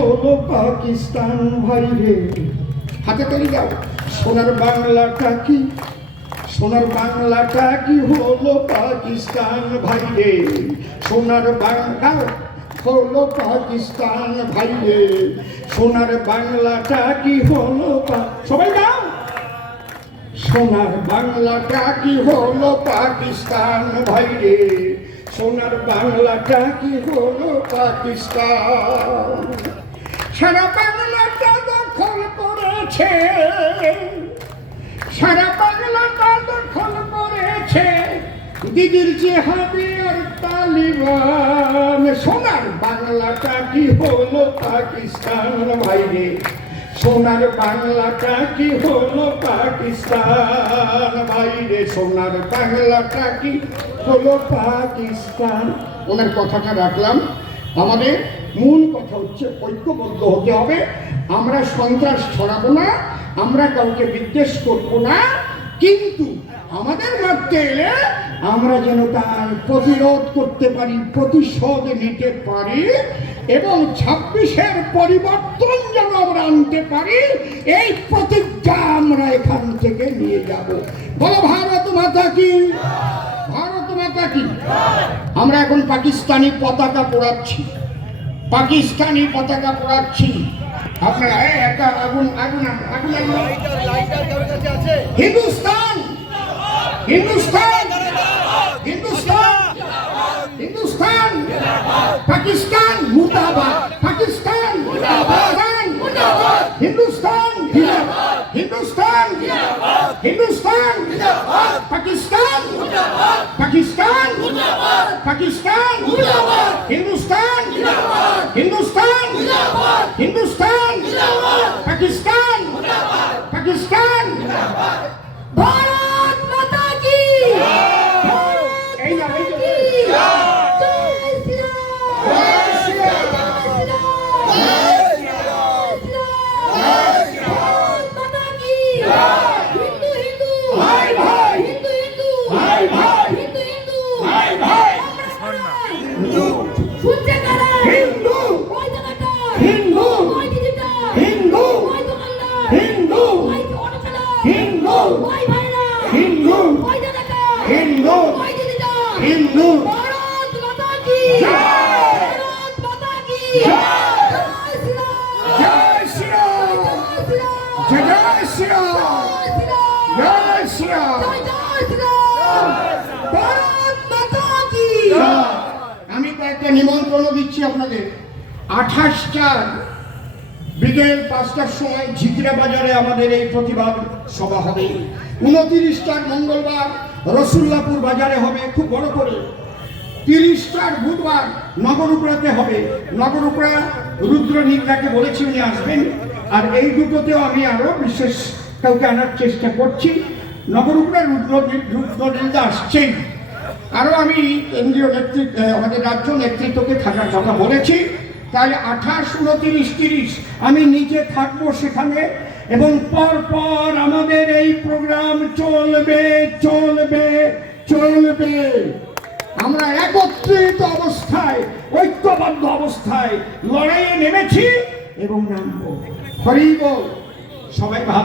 হলো পাকিস্তান ভাই রে। হাতে তৈরি যাও সোনার বাংলাটা কি? সোনার বাংলাটা কি হলো পাকিস্তান ভাই রে? সোনার বাংলা হলো পাকিস্তান ভাই রে। সোনার বাংলাটা কি হলো সবাই গাও। সোনার বাংলাটা কি হলো পাকিস্তান ভাই রে? সোনার বাংলাটা কি হলো পাকিস্তান? সারা বাংলাটা দখল করেছে সারা বাংলাটা দখল করেছে দিদির জেহাদি আর তালিবান। সোনার বাংলাটা কি হলো পাকিস্তান ভাইরে? সোনার বাংলাটা কি হলো পাকিস্তান ভাইরে? সোনার বাংলাটা কি হলো পাকিস্তান? ওনার কথাটা রাখলাম। আমাদের মূল কথা হচ্ছে ঐক্যবদ্ধ হতে হবে। আমরা সন্ত্রাস ছড়াবো না, আমরা কাউকে বিদ্বেষ করব না, কিন্তু আমাদের মধ্যে এলে আমরা যেন তার প্রতিরোধ করতে পারি, প্রতিশোধ নিতে পারি এবং ছাব্বিশের পরিবর্তন যেন আমরা আনতে পারি, এই প্রতিজ্ঞা আমরা এখান থেকে নিয়ে যাব। বলো, ভারত মাতা কি? ভারত মাতা কি? আমরা এখন পাকিস্তানি পতাকা পোড়াচ্ছি। পাকিস্তানি পতাকা পোড়াচ্ছি। আপনারা একটা আগুন, আগুন আগুন হিন্দুস্তান! হিন্দুস্তান! হিন্দুস্তান! হিন্দুস্তান! পাকিস্তান মুর্দাবাদ! পাকিস্তান মুর্দাবাদ! হিন্দুস্তান হিন্দুস্তান হিন্দুস্তান পাকিস্তান পাকিস্তান পাকিস্তান হিন্দুস্তান হিন্দুস্তান হিন্দুস্তান পাকিস্তান পাকিস্তান ভারত মাতা কি এই না, এই যে- জয় শ্রীরাম জয় শ্রীরাম জয় শ্রীরাম ভারত মাতা কি হিন্দু হিন্দু ভাই, ভাই। হিন্দু হিন্দু ভাই, ভাই। হিন্দু হিন্দু ভাই, ভাই। শুনছে কারা হিন্দু ওই জায়গাটা হিন্দু ওই দিদিটা হিন্দু ওই দোকানদার হিন্দু ওই অটোচালা হিন্দু ওই ভাইরা হিন্দু ওই দাদাটা হিন্দু ওই দিদিটা হিন্দু ভারত মাতা কি জয়! ভারত মাতা কি জয়! জয় শ্রীরাম জয় শ্রীরাম জয় শ্রীরাম জয় শ্রীরাম জয় জয় শ্রীরাম শ্রীরাম জয় জয় শ্রীরাম ভারত মাতা কি? আমি কয়েকটা নিমন্ত্রণ দিচ্ছি আপনাদের। আঠাশটা বিকেল পাঁচটার সময় ঝিকরা বাজারে আমাদের এই প্রতিবাদ সভা হবে। উনতিরিশটার মঙ্গলবার রসুল্লাপুর বাজারে হবে, খুব বড় করে। তিরিশটার বুধবার নগরুপড়াতে হবে। নগরুপড়া রুদ্র নিদ্রাকে বলেছি উনি আসবেন। আর এই দুটোতেও আমি আরও বিশেষ কাউকে আনার চেষ্টা করছি। নগরুপড়া রুদ্র রুদ্র নিদ্রা আসছেই আরও আমি কেন্দ্রীয় নেতৃত্ব আমাদের রাজ্য নেতৃত্বকে থাকার কথা বলেছি। তাই আঠাশ, উনত্রিশ, তিরিশ আমি নিজে থাকব সেখানে এবং পরপর পর আমাদের এই প্রোগ্রাম চলবে চলবে চলবে। আমরা একত্রিত অবস্থায়, ঐক্যবদ্ধ অবস্থায় লড়াইয়ে নেমেছি এবং নামবো। হরিব সবাই ভালো